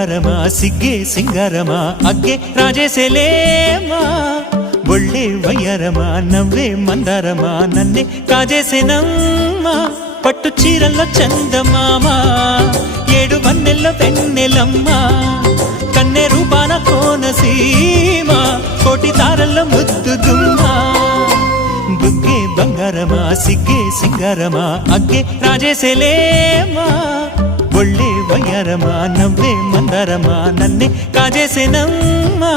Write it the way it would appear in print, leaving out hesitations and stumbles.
బంగారమా సిగ్గే సింగారమా అగ్గే రాజేసేలేమా ఒళ్ళే వయ్యారమా నవ్వే మందారమా నన్నే కాజేసేనమ్మా పట్టు చీరల్లో చందమామా ఏడు వన్నెల్లో వెన్నెలమ్మా కన్నె రూపాన కోనసీమ కోటి తారల్లో ముద్దుదుమ్మా బుగ్గే బంగారమా సిగ్గే సింగారమా అగ్గే రాజేసేలేమా ఒళ్ళే వయ్యారమా నవ్వే మందారమా నన్నే కాజేసేనమ్మా